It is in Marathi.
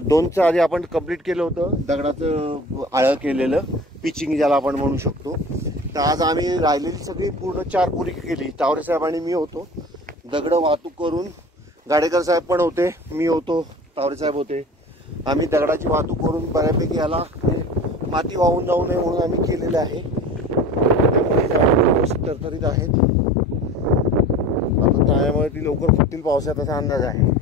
2च्या आधी आपण कंप्लीट केलं होतं दगडाचं आळं केलेलं, पिचिंग ज्याला आपण म्हणू शकतो. तर आज आम्ही राहिलेली सगळी पूर्ण 4 पुरी केली. तावरे साहेब आणि मी होतो. दगड वाहतूक करून गाडेकर साहेब पण होते, मी होतो, तावरे साहेब होते. आम्ही दगडाची वाहतूक करून बऱ्यापैकी याला माती वाहून जाऊ नये म्हणून आम्ही केलेलं आहे. तरतरीत आहेत आता, त्यामुळे ती लवकर फुटतील पावसात असा अंदाज आहे.